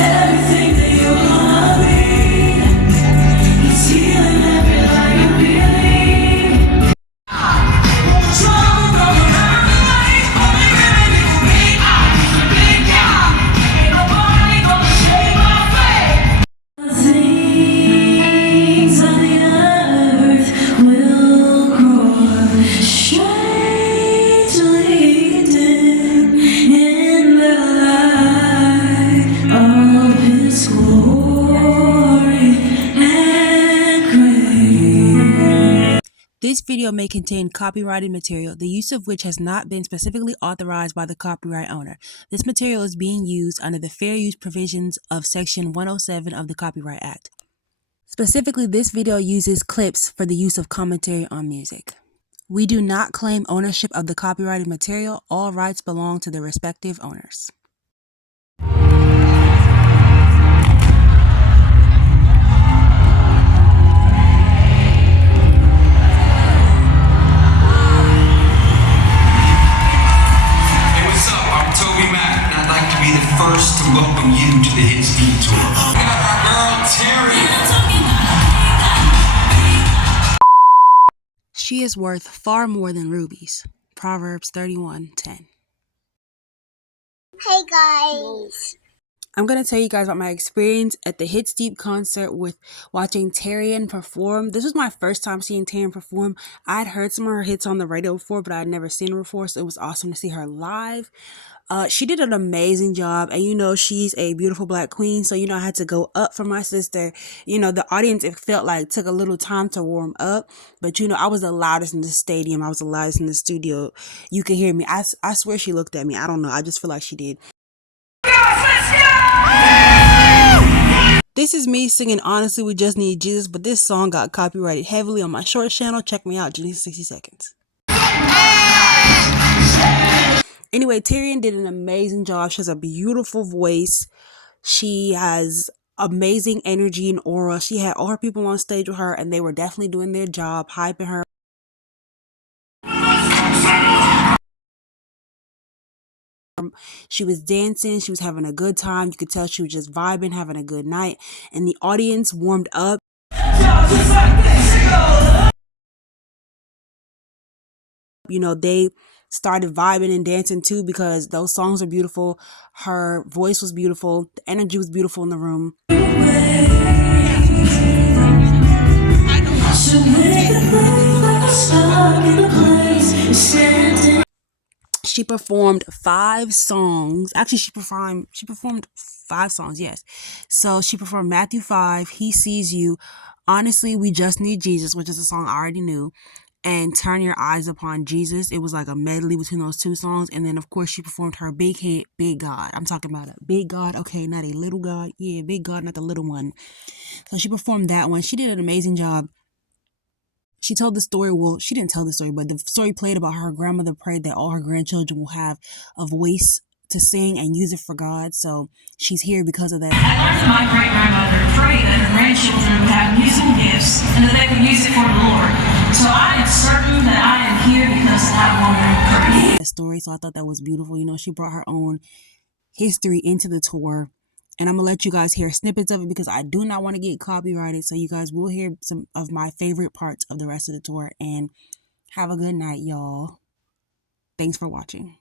everything that you wanna be. He's healing every lie you believe. Trouble come around the way, only really for me. I'm a big guy, ain't nobody gonna shake my faith. The things of the earth will grow strangely hidden in the light of His glory and grace. This video may contain copyrighted material, the use of which has not been specifically authorized by the copyright owner. This material is being used under the fair use provisions of Section 107 of the Copyright Act. Specifically, this video uses clips for the use of commentary on music. We do not claim ownership of the copyrighted material. All rights belong to the respective owners. First to welcome you to the Hits Deep Tour. We got our girl Terrian. She is worth far more than rubies. Proverbs 31:10. Hey guys. I'm going to tell you guys about my experience at the Hits Deep concert with watching Terrian perform. This was my first time seeing Terrian perform. I'd heard some of her hits on the radio before, but I'd never seen her before, so it was awesome to see her live. She did an amazing job, and you know she's a beautiful black queen, so you know I had to go up for my sister. You know the audience, it felt like took a little time to warm up, but you know I was the loudest in the stadium. I was the loudest in the studio. You could hear me. I swear she looked at me. I don't know. I just feel like she did. This is me singing Honestly We Just Need Jesus, but this song got copyrighted heavily on my shorts channel. Check me out, Genesis 60 Seconds. Anyway, Terrian did an amazing job. She has a beautiful voice. She has amazing energy and aura. She had all her people on stage with her, and they were definitely doing their job, hyping her. She was dancing. She was having a good time. You could tell she was just vibing, having a good night. And the audience warmed up. You know, they started vibing and dancing too because those songs are beautiful. Her voice was beautiful. The energy was beautiful in the room. She performed 5 songs. Actually, she performed 5 songs, yes. So she performed Matthew 5, He Sees You, Honestly We Just Need Jesus, which is a song I already knew, and Turn Your Eyes Upon Jesus. It was like a medley between those 2 songs. And then of course she performed her big hit, Big God. I'm talking about a big God, okay, not a little God. Yeah, big God, not the little one. So she performed that one. She did an amazing job. She told the story, well, she didn't tell the story, but the story played about how her grandmother prayed that all her grandchildren will have a voice to sing and use it for God. So she's here because of that. I learned from my great-grandmother prayed that her grandchildren would have musical gifts and that they would use it for the Lord. So I am certain that I am here because that woman prayed. The story, so I thought that was beautiful. You know, she brought her own history into the tour. And I'm going to let you guys hear snippets of it because I do not want to get copyrighted. So you guys will hear some of my favorite parts of the rest of the tour. And have a good night, y'all. Thanks for watching.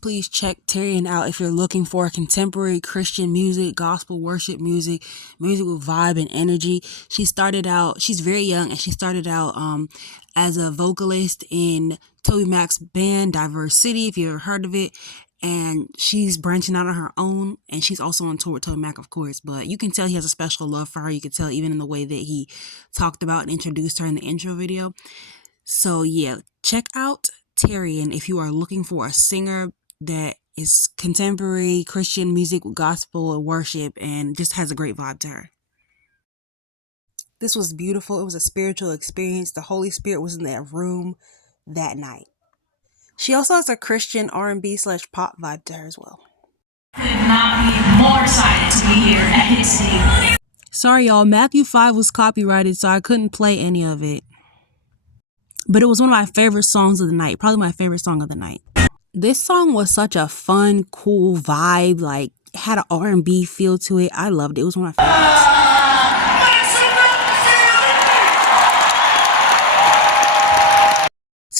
Please check Terrian out if you're looking for contemporary Christian music, gospel worship music with vibe and energy. She's very young, and she started out as a vocalist in TobyMac's band Diverse City, if you ever heard of it. And she's branching out on her own, and she's also on tour with TobyMac, of course. But you can tell he has a special love for her. You can tell even in the way that he talked about and introduced her in the intro video. So yeah, check out Terrian if you are looking for a singer that is contemporary Christian music with gospel and worship and just has a great vibe to her. This was beautiful. It was a spiritual experience. The Holy Spirit was in that room that night. She also has a Christian R&B/pop vibe to her as well. Could not be more excited to be here at Hit City. Sorry, y'all. Matthew 5 was copyrighted, so I couldn't play any of it. But it was one of my favorite songs of the night. Probably my favorite song of the night. This song was such a fun, cool vibe. Like, had an R&B feel to it. I loved it. It was one of my favorites.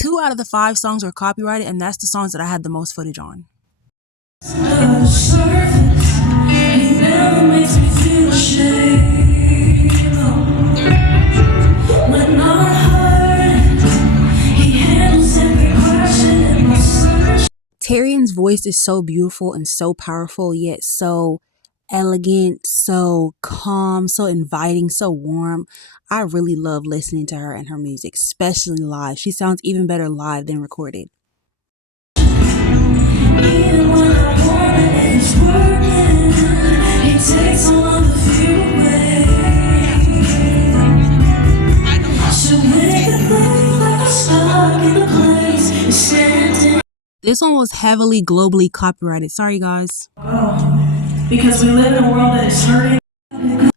2 out of the 5 songs were copyrighted, and that's the songs that I had the most footage on. Terrian's voice is so beautiful and so powerful, yet so elegant, so calm, so inviting, so warm. I really love listening to her and her music, especially live. She sounds even better live than recorded. Even when I want it, it's working. It takes all of the fear away. So make it look like I'm stuck in a place. It's standing. This one was heavily globally copyrighted. Sorry, guys. Because we live in a world that is hurting.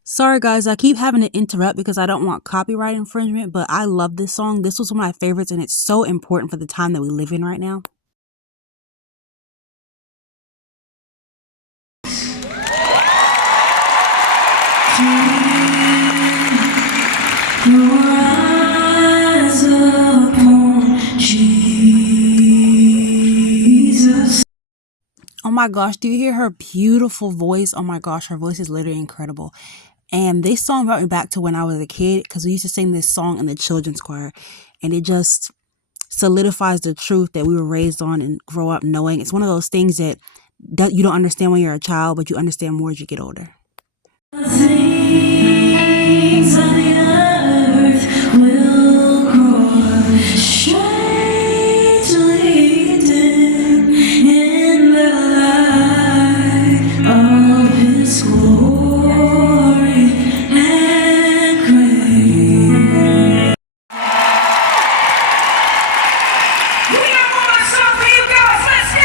Sorry, guys. I keep having to interrupt because I don't want copyright infringement, but I love this song. This was one of my favorites, and it's so important for the time that we live in right now. Rise upon Jesus. Oh my gosh, do you hear her beautiful voice? Oh my gosh, her voice is literally incredible. And this song brought me back to when I was a kid, because we used to sing this song in the children's choir, and it just solidifies the truth that we were raised on and grow up knowing. It's one of those things that you don't understand when you're a child, but you understand more as you get older. Things of the earth will grow strangely dim in the light of His glory and grace. We got one more song for you guys. Let's go!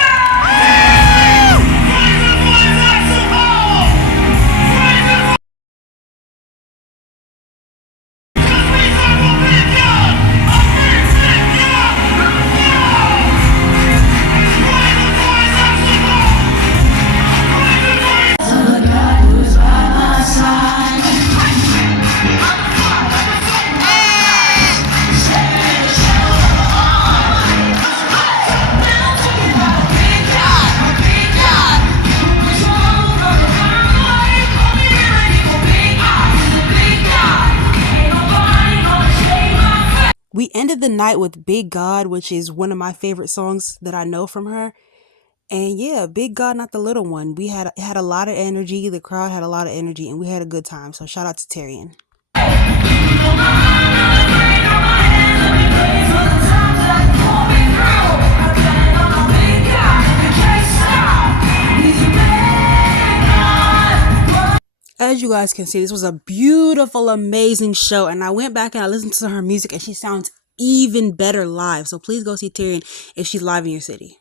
We ended the night with Big God, which is one of my favorite songs that I know from her. And yeah, Big God, not the little one. We had a lot of energy. The crowd had a lot of energy, and we had a good time. So shout out to Terrian. As you guys can see, this was a beautiful, amazing show, and I went back and I listened to her music, and she sounds even better live. So please go see Terrian if she's live in your city.